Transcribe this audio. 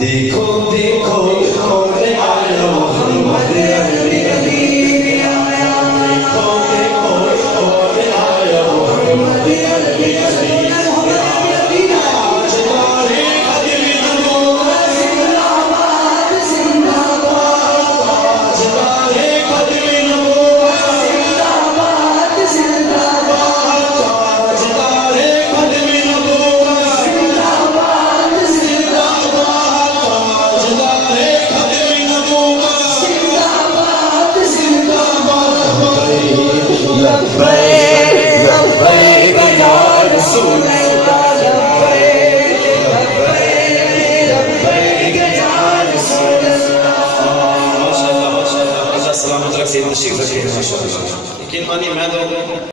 دیکھو دیکھو کون آیا محمد عربی امین آیا دیکھو دیکھو کون آیا محمد عربی امین تاجدارِ ختم نبوت زندہ باد زندہ باد تاجدارِ ختم نبوت زندہ باد زندہ باد تاجدارِ ختم نبوت زندہ باد زندہ باد تاجدارِ ختم نبوت زندہ باد زندہ باد لبیک لبیک یا رسول اللہ لبیک لبیک یا رسول اللہ ماشاءاللہ ماشاءاللہ اللہ سلامت رکھے تشریف رکھے ماشاءاللہ یقین مانی میں تو